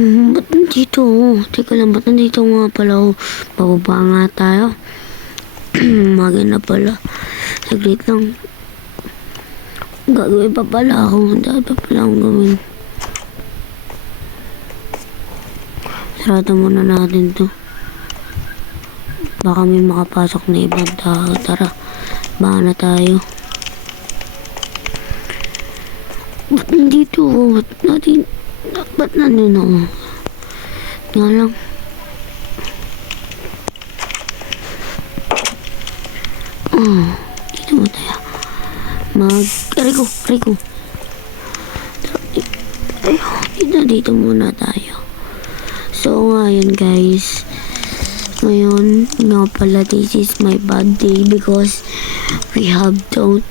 Ba't nandito ako? Teka lang, ba't nandito nga pala ako? Bababa nga tayo. Umaga na pala. Saglit lang. Gagawin pa pala ako. Dahil pa pala akong gawin. Sarado muna natin to. Baka may makapasok na ibang tao. Tara, baka na tayo. Ba't nandito ako? Ba't nandun ako? Nga lang. Dito mo tayo. Aray ko. Dito muna tayo. So, ngayon guys. Ngayon, nga pala, this is my bad day because we don't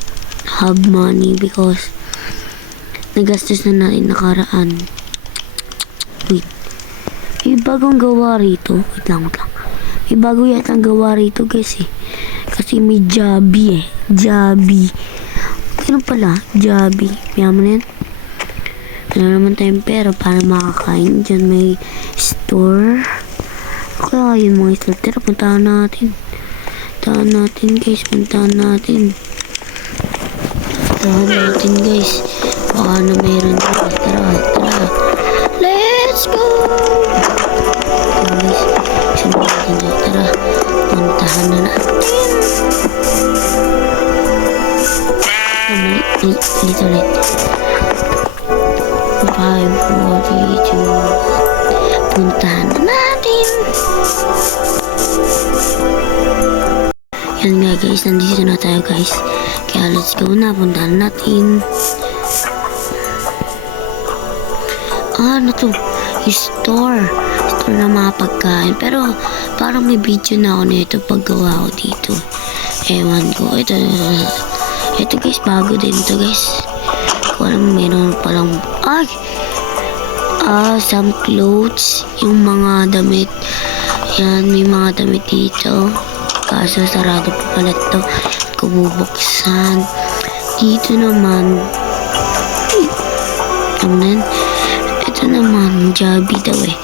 have money because nagastos na natin nakaraan. Wait. May bagong gawa rito. Wait lang. May bago yatang gawa rito guys eh. Kasi may Jollibee eh. Jollibee. Ano pala? Jollibee. Mayaman na yan. Wala naman tayong pera para makakain. Diyan may store. Kaya yun mga store. Tara, puntahan natin. Guys. Puntahan natin guys. Baka na meron guys. Tara. Let's go! Guys, sunod natin dyan. Tara, puntahan na natin. Ulit. 5, 4, 3, 2, puntahan na natin. Yan nga guys, nandito na tayo guys. Kaya let's go na, puntahan natin. Ano to? Yung store na mga pagkain. Pero parang may video na ako nito paggawa ko dito. Ewan ko. Ito guys, bago din to guys. Kung alam, meron palang some clothes, yung mga damit. Yan, may mga damit dito. Kaso sarado pa pala ito. Kububuksan. Dito naman ito naman Jollibee daw eh.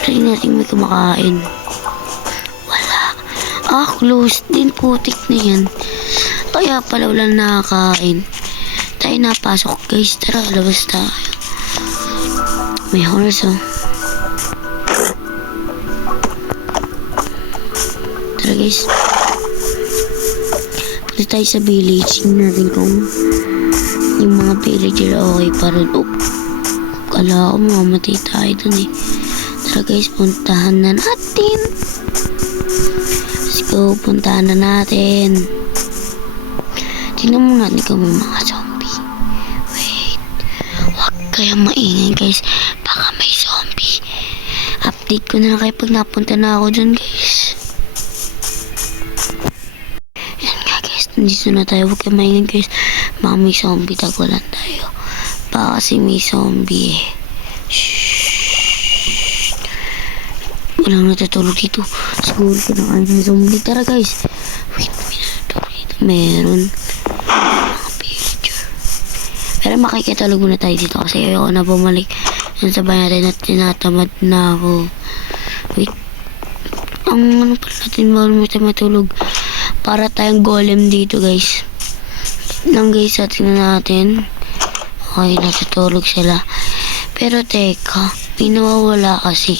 Pero hindi natin may kumakain. Wala. Closed din, putik na yan. Kaya pala wala nakakain. Tayo napasok guys. Tara, labas tayo. May horse oh. Tara guys. Punta tayo sa village. Tingnan natin kung yung mga villager okay pa rin. Kala ko mamatay tayo dun eh. Tara guys, puntahan na natin. Let's go, puntahan na natin. Tingnan mo natin kung may mga zombie. Wait. Huwag kayang maingay guys. Baka may zombie. Update ko na lang kayo pag napunta na ako dun guys. Yan nga guys. Nandito na tayo. Huwag kayang maingay guys. Baka may zombie. Tagwalan tayo. Baka kasi may zombie eh. Shhh. Walang natutulog dito. Siguro ko na kayo ng zombie. Tara guys. Wait. May natutulog dito. Meron. Pero makikitulog muna tayo dito kasi ayoko na bumalik. Yan sabay natin na tinatamad na ako. Wait. Ano pala natin bawal mo tayo matulog. Para tayong golem dito guys. Lang guys, tingnan natin. Okay, natutulog sila. Pero teka, may nawawala kasi.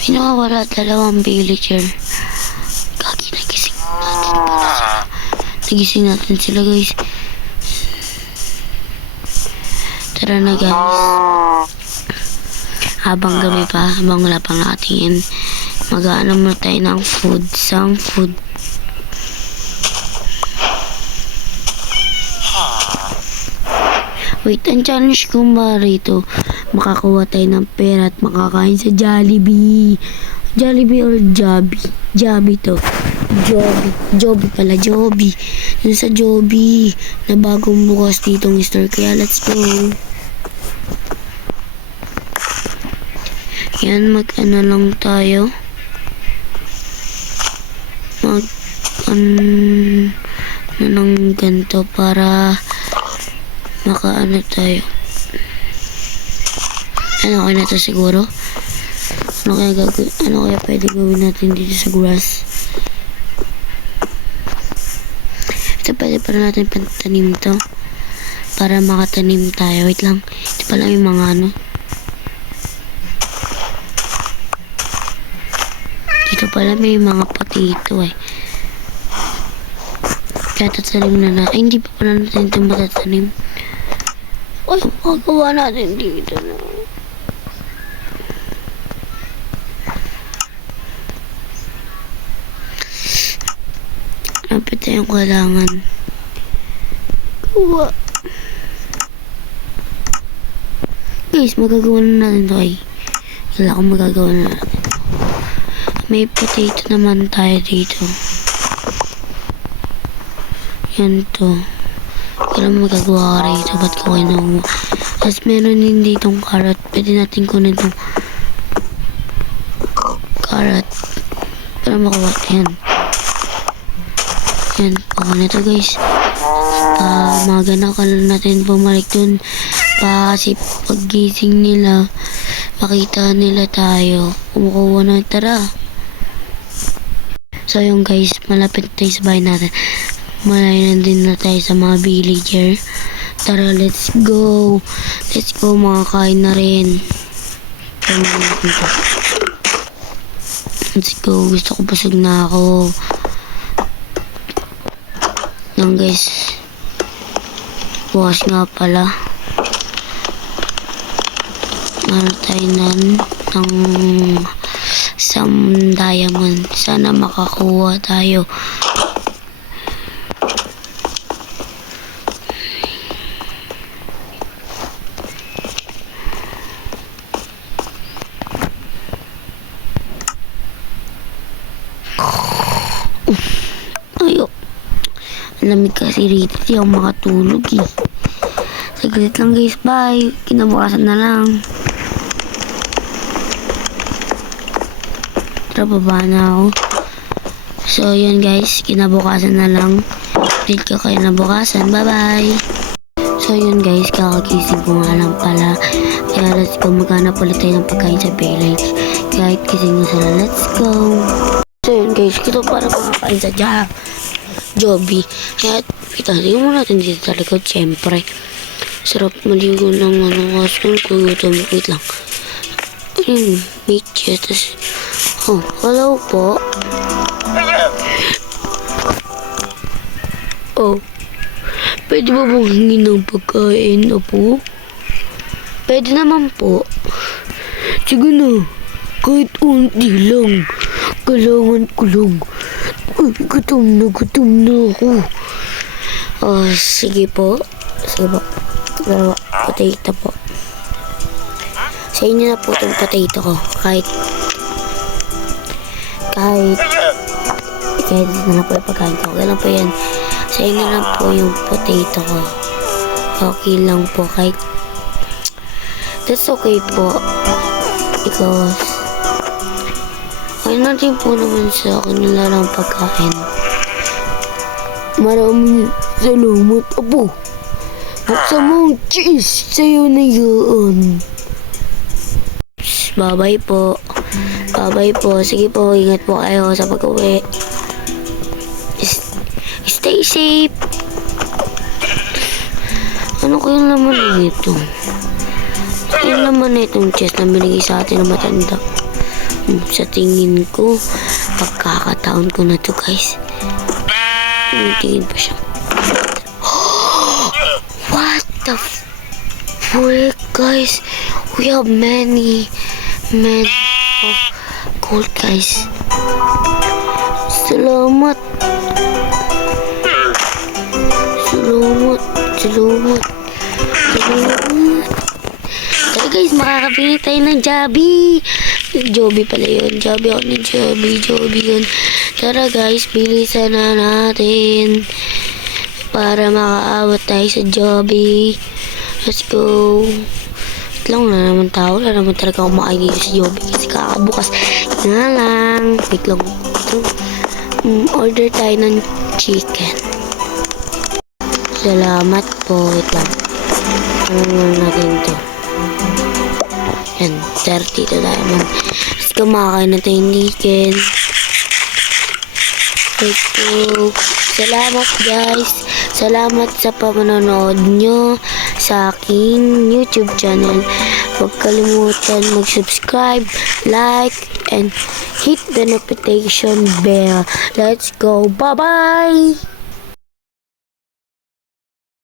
May nawawala, 2 villager. Nagising natin sila guys. Tara na guys. Habang gabi pa, habang wala pang nakatingin, mag-aano muna tayo ng food. Some food. Wait, ang challenge ko ba rito, makakuha tayo ng pera at makakain sa Jollibee. Jollibee or Jollibee? Jollibee to. Jollibee. Yun sa Jollibee na bagong bukas ditong store. Kaya let's go. Yan, mag-ano lang tayo. Ng ganito para makaano tayo. Ano kaya na to siguro? Ano kaya pwede gawin natin dito sa grass? Ito pwede para natin pantanim to. Para makatanim tayo. Wait lang. Ito pala yung mga ano. Dito pala may mga potato eh. Kaya tatanim na na. Ay, hindi pa pala natin ito matatanim. Ay, magagawa natin dito na. Napit tayong kailangan. Kuha. Guys, magagawa na natin ito ay. Wala akong magagawa na natin. May potato naman tayo dito. Yan to. Kailan magagawa ka rito. Ba't ko kayo nakuha? Tapos meron din ditong carrot. Pwede natin kunin itong carrot. Para makuha. Yan. Yan. Paka na to guys. Magana ka lang natin bumalik dun. Kasi paggising nila, makita nila tayo. Kumukuha na. Tara. So yung guys, malapit tayo sa bahay natin. Malayo din na tayo sa mga villager. Tara, let's go. Let's go, makakain na rin. Let's go. Gusto ko busog na ako. Yan guys. Bukas nga pala. Meron tayo ng some diamond. Sana makakuha tayo. Ayo. Lamig kasi rito. Di ako makatulog eh. Saglit lang guys. Bye. Kinabukasan na lang. Tara, baba na ako. So yun guys. Kinabukasan na lang. Update ko kayo nabukasan. Bye bye. So yun guys. Kakagising ko nga lang pala. Kaya let's go. Maghanap ulit tayo ng pagkain sa village. Kahit gising na sila. Let's go. So yun guys, ito para kumakain sa Joby. At itatingin mo natin dito sa likod, syempre. Sarap maligo ng kasi kung gutom. Wait lang. Ayun, may cheese. Oh, hello po. Oh, pwede ba bang hingin ng pagkain na po? Pwede naman po. Sige na, kahit unti lang. Kailangan ko lang. Ay, gutom na ako. Oh, sige po. Sige po. Pero, potato po. Sa inyo na po itong potato ko. Kahit na lang po yung pagkain ko. Okay lang po yan. Sa inyo lang po yung potato ko. Okay lang po. Kahit that's okay po. Because ay natin po naman sa akin nilalang pagkain. Maraming salamat po. Buksan mo ang cheese sa'yo na yun. Bye-bye po. Bye-bye po. Sige po, ingat po kayo sa pag-uwi. Stay safe. Ano kayong laman nito? Yung laman na itong chest na binigay sa atin ng matanda. Sa tingin ko, pagkakataon ko na to guys. Tingin pa siya. What the frick guys? We have many of gold guys. Salamat. Tara guys, makakapili tayo ng Joby pala yun. Joby yun. Tara guys, bilisan na natin para makaawat tayo sa Joby. Let's go. Wait lang, wala naman tao. Wala naman talaga kumakain dito sa Joby kasi kakabukas nga lang. Wait lang. Order tayo ng chicken. Salamat po. Wait lang. Ano lang natin to. Yan, 32 diamond. Let's go, makakain na tayong chicken. Let's go. Salamat guys. Salamat sa panonood nyo sa aking YouTube channel. Huwag kalimutan mag-subscribe, like, and hit the notification bell. Let's go. Bye-bye!